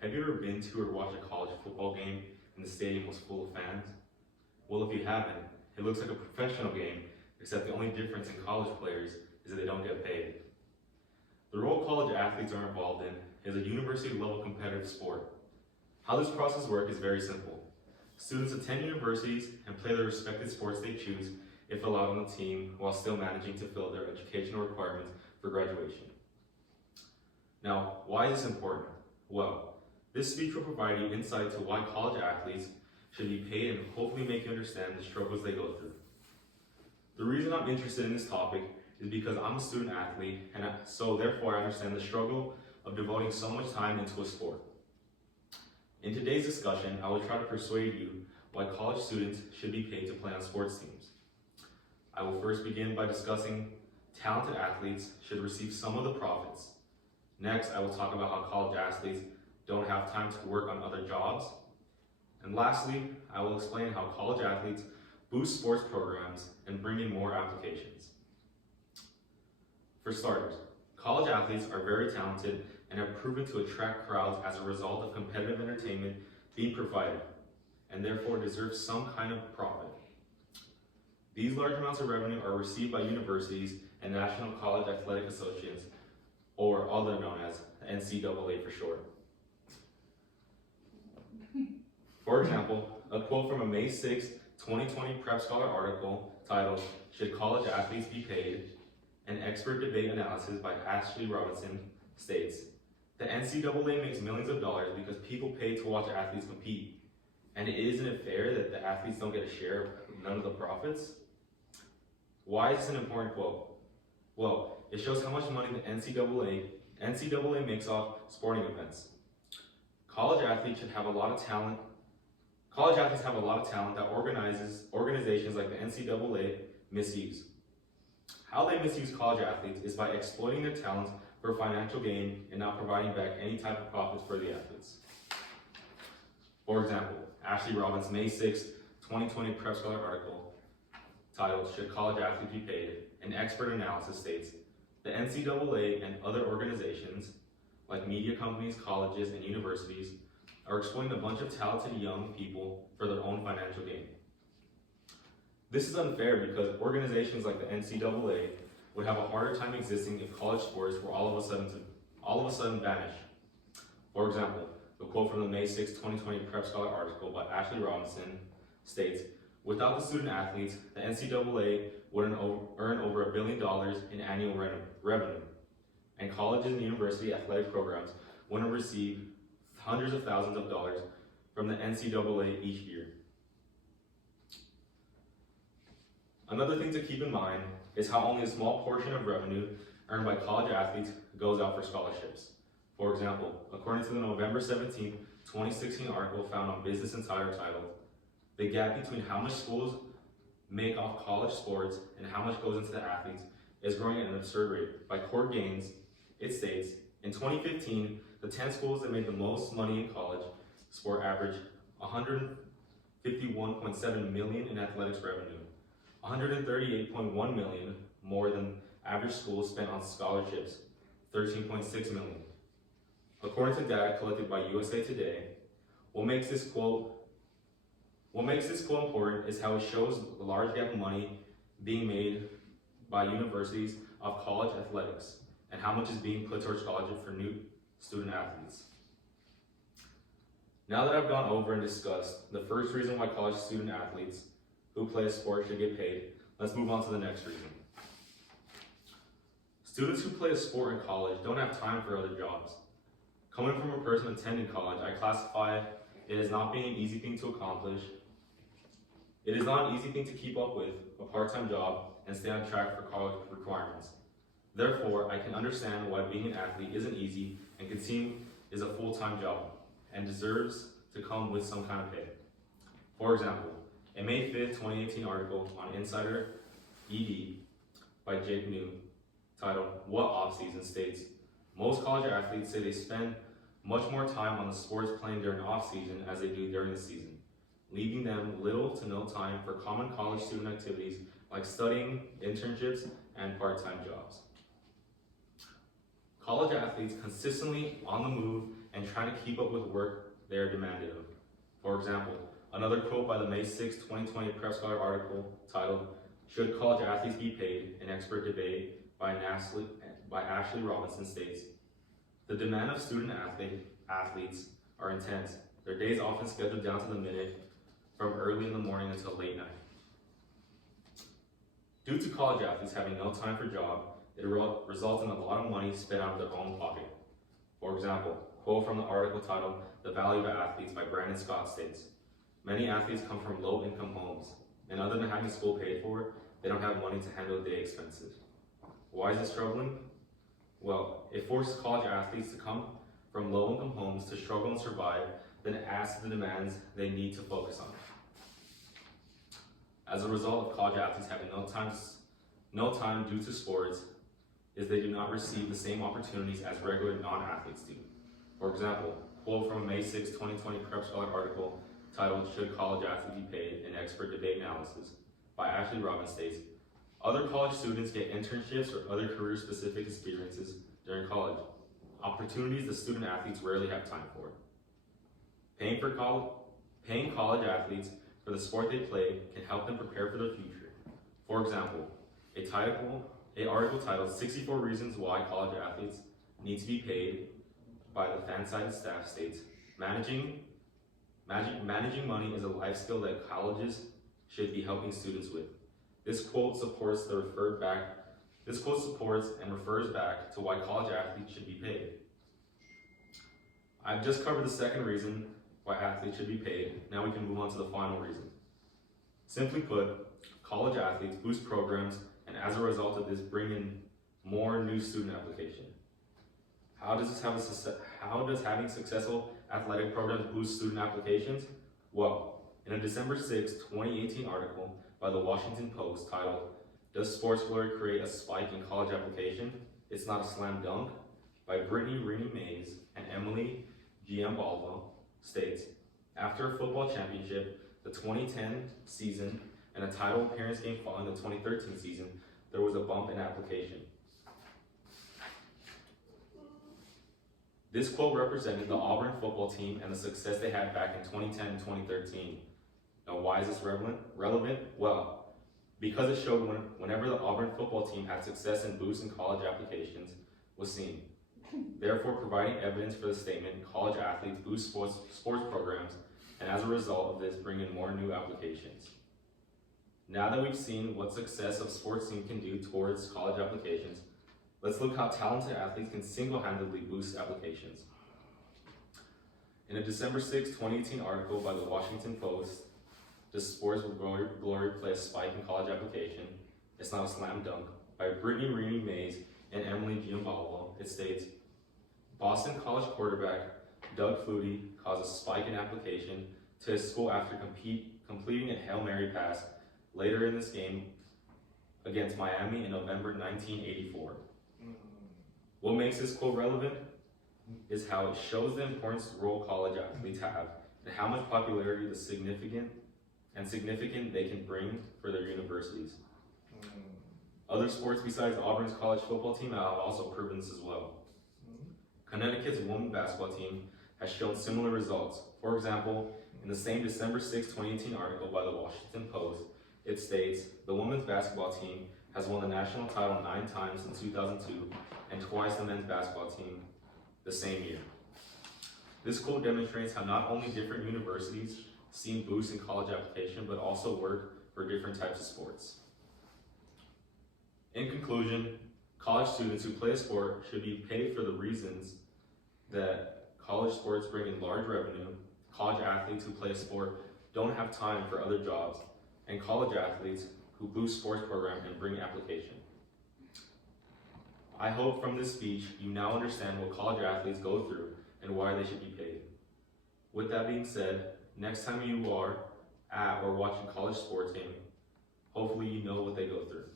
Have you ever been to or watched a college football game and the stadium was full of fans? Well, if you haven't, it looks like a professional game, except the only difference in college players is that they don't get paid. The role college athletes are involved in is a university-level competitive sport. How this process works is very simple. Students attend universities and play the respected sports they choose if allowed on the team while still managing to fill their educational requirements for graduation. Now, why is this important? Well, this speech will provide you insight to why college athletes should be paid and hopefully make you understand the struggles they go through. The reason I'm interested in this topic is because I'm a student athlete, and so therefore I understand the struggle of devoting so much time into a sport. In today's discussion, I will try to persuade you why college students should be paid to play on sports teams. I will first begin by discussing talented athletes should receive some of the profits. Next, I will talk about how college athletes don't have time to work on other jobs. And lastly, I will explain how college athletes boost sports programs and bring in more applications. For starters, college athletes are very talented and have proven to attract crowds as a result of competitive entertainment being provided, and therefore deserve some kind of profit. These large amounts of revenue are received by universities and National College Athletic Associations, or other known as NCAA for short. For example, a quote from a May 6, 2020 Prep Scholar article titled, "Should College Athletes Be Paid?" An expert debate analysis by Ashley Robinson states, "The NCAA makes millions of dollars because people pay to watch athletes compete. And isn't it fair that the athletes don't get a share of none of the profits?" Why is this an important quote? Well, it shows how much money the NCAA makes off sporting events. College athletes have a lot of talent that organizations like the NCAA misuse. How they misuse college athletes is by exploiting their talents for financial gain and not providing back any type of profits for the athletes. For example, Ashley Robbins' May 6, 2020 Prep Scholar article titled, "Should College Athletes Be Paid?" An expert analysis states, the NCAA and other organizations, like media companies, colleges, and universities, are exploiting a bunch of talented young people for their own financial gain. This is unfair because organizations like the NCAA would have a harder time existing if college sports were all of a sudden vanish. For example, the quote from the May 6, 2020 Prep Scholar article by Ashley Robinson states, "Without the student athletes, the NCAA wouldn't earn over $1 billion in annual revenue, and colleges and university athletic programs wouldn't receive hundreds of thousands of dollars from the NCAA each year." Another thing to keep in mind is how only a small portion of revenue earned by college athletes goes out for scholarships. For example, according to the November 17, 2016 article found on Business Insider titled, "The gap between how much schools make off college sports and how much goes into the athletes is growing at an absurd rate." By Court Gaines, it states, in 2015, the 10 schools that made the most money in college sport averaged $151.7 million in athletics revenue, $138.1 million more than average schools spent on scholarships, $13.6 million. According to data collected by USA Today, what makes this quote important is how it shows the large gap of money being made by universities of college athletics and how much is being put towards scholarship for new student athletes. Now that I've gone over and discussed the first reason why college student athletes who play a sport should get paid, let's move on to the next reason. Students who play a sport in college don't have time for other jobs. Coming from a person attending college, I classify it as not being an easy thing to accomplish. It is not an easy thing to keep up with a part-time job and stay on track for college requirements. Therefore, I can understand why being an athlete isn't easy and can seem is a full-time job and deserves to come with some kind of pay. For example, a May 5th, 2018 article on Insider ED by Jake New titled, "What Off-Season?" states, most college athletes say they spend much more time on the sports playing during off-season as they do during the season, leaving them little to no time for common college student activities like studying, internships, and part-time jobs. College athletes consistently on the move and trying to keep up with work they are demanded of. For example, another quote by the May 6, 2020 Prep Scholar article titled, "Should College Athletes Be Paid? An Expert Debate" by Ashley Robinson states, "The demand of student athletes are intense. Their days often scheduled down to the minute from early in the morning until late night. Due to college athletes having no time for job, it results in a lot of money spent out of their own pocket. For example, quote from the article titled "The Value of Athletes" by Brandon Scott states, "Many athletes come from low-income homes, and other than having school paid for, they don't have money to handle day expenses." Why is this troubling? Well, it forces college athletes to come from low-income homes to struggle and survive, then it adds to the demands they need to focus on. As a result of college athletes having no time due to sports, is they do not receive the same opportunities as regular non-athletes do. For example, quote from a May 6, 2020 Prep Scholar article titled "Should College Athletes Be Paid? An Expert Debate Analysis" by Ashley Robinson states, "Other college students get internships or other career-specific experiences during college, opportunities the student athletes rarely have time for. Paying college athletes for the sport they play can help them prepare for their future. For example, an article titled 64 Reasons Why College Athletes Need to Be Paid by the Fansided staff states, managing money is a life skill that colleges should be helping students with. This quote supports and refers back to why college athletes should be paid. I've just covered the second reason why athletes should be paid. Now we can move on to the final reason. Simply put, college athletes boost programs, and as a result of this, bring in more new student application. How does having successful athletic programs boost student applications? Well, in a December 6, 2018 article by the Washington Post titled, "Does Sports Glory Create a Spike in College Application? It's Not a Slam Dunk?" by Brittany Rennie Mays and Emily Giambalvo states, "After a football championship, the 2010 season, and a title appearance game following the 2013 season, there was a bump in application." This quote represented the Auburn football team and the success they had back in 2010 and 2013. Now, why is this relevant? Well, because it showed whenever the Auburn football team had success in boosting college applications was seen. Therefore, providing evidence for the statement, college athletes boost sports programs, and as a result of this, bring in more new applications. Now that we've seen what success of sports team can do towards college applications, let's look how talented athletes can single-handedly boost applications. In a December 6, 2018 article by the Washington Post, "Does Sports Glory Play a Spike in College Application? It's Not a Slam Dunk," by Brittany Rennie Mays and Emily Giambalvo, it states, "Boston College quarterback Doug Flutie caused a spike in application to his school after completing a Hail Mary pass later in this game against Miami in November 1984. What makes this quote relevant is how it shows the importance role college athletes have and how much popularity significant they can bring for their universities. Other sports besides Auburn's college football team have also proven this as well. Connecticut's women's basketball team has shown similar results. For example, in the same December 6, 2018 article by the Washington Post, it states, "The women's basketball team has won the national title 9 times in 2002 and twice the men's basketball team the same year." This quote demonstrates how not only different universities see boosts in college application, but also work for different types of sports. In conclusion, college students who play a sport should be paid for the reasons that college sports bring in large revenue, college athletes who play a sport don't have time for other jobs, and college athletes who boost sports program and bring application. I hope from this speech you now understand what college athletes go through and why they should be paid. With that being said, next time you are at or watching college sports game, hopefully you know what they go through.